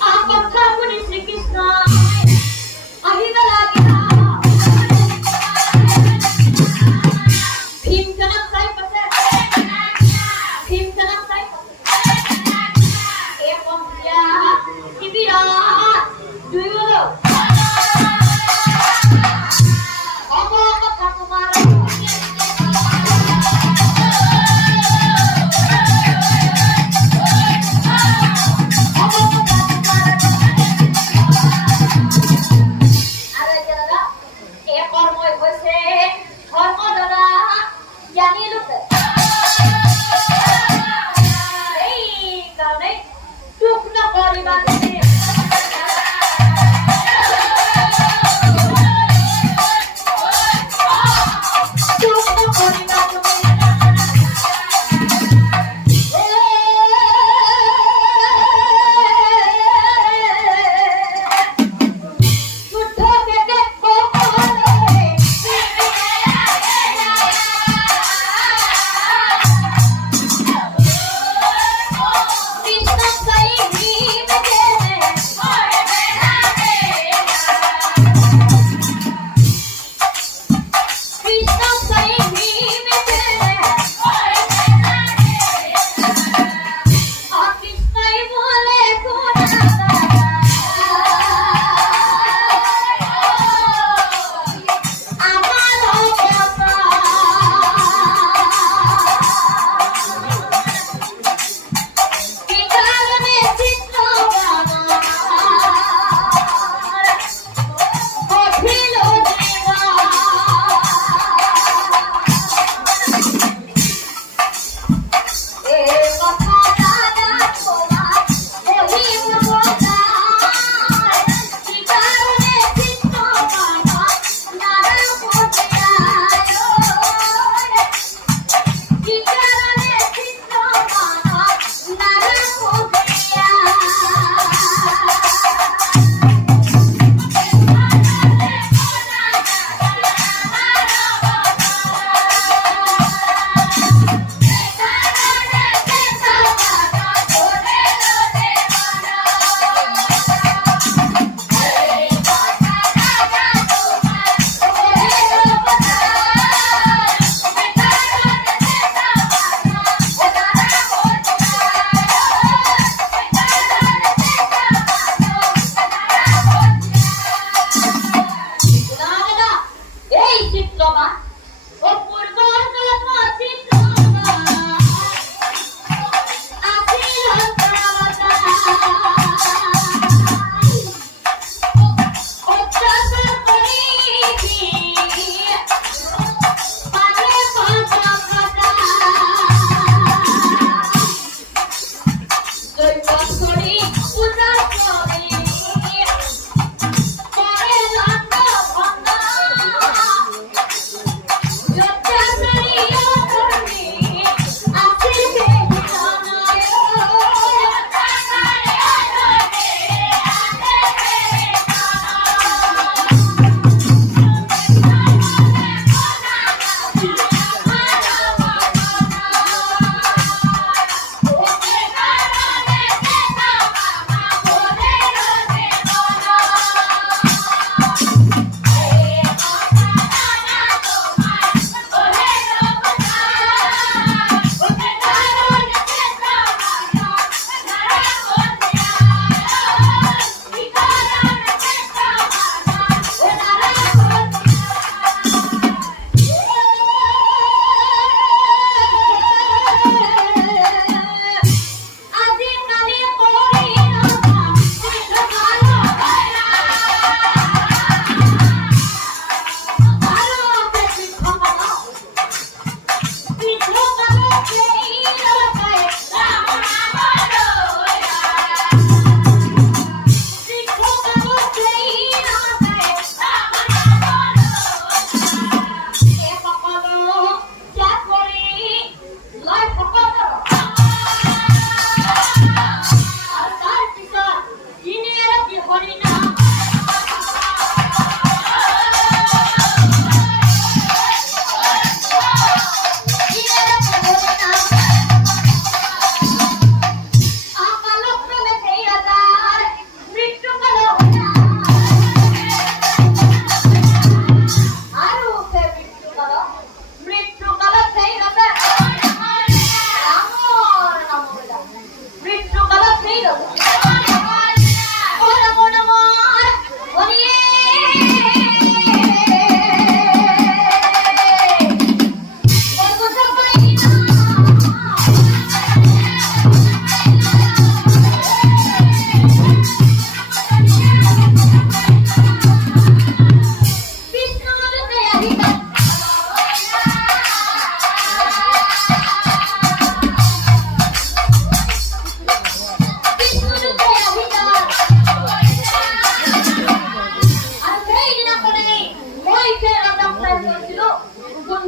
Apa kamu di Sri Krishna? você.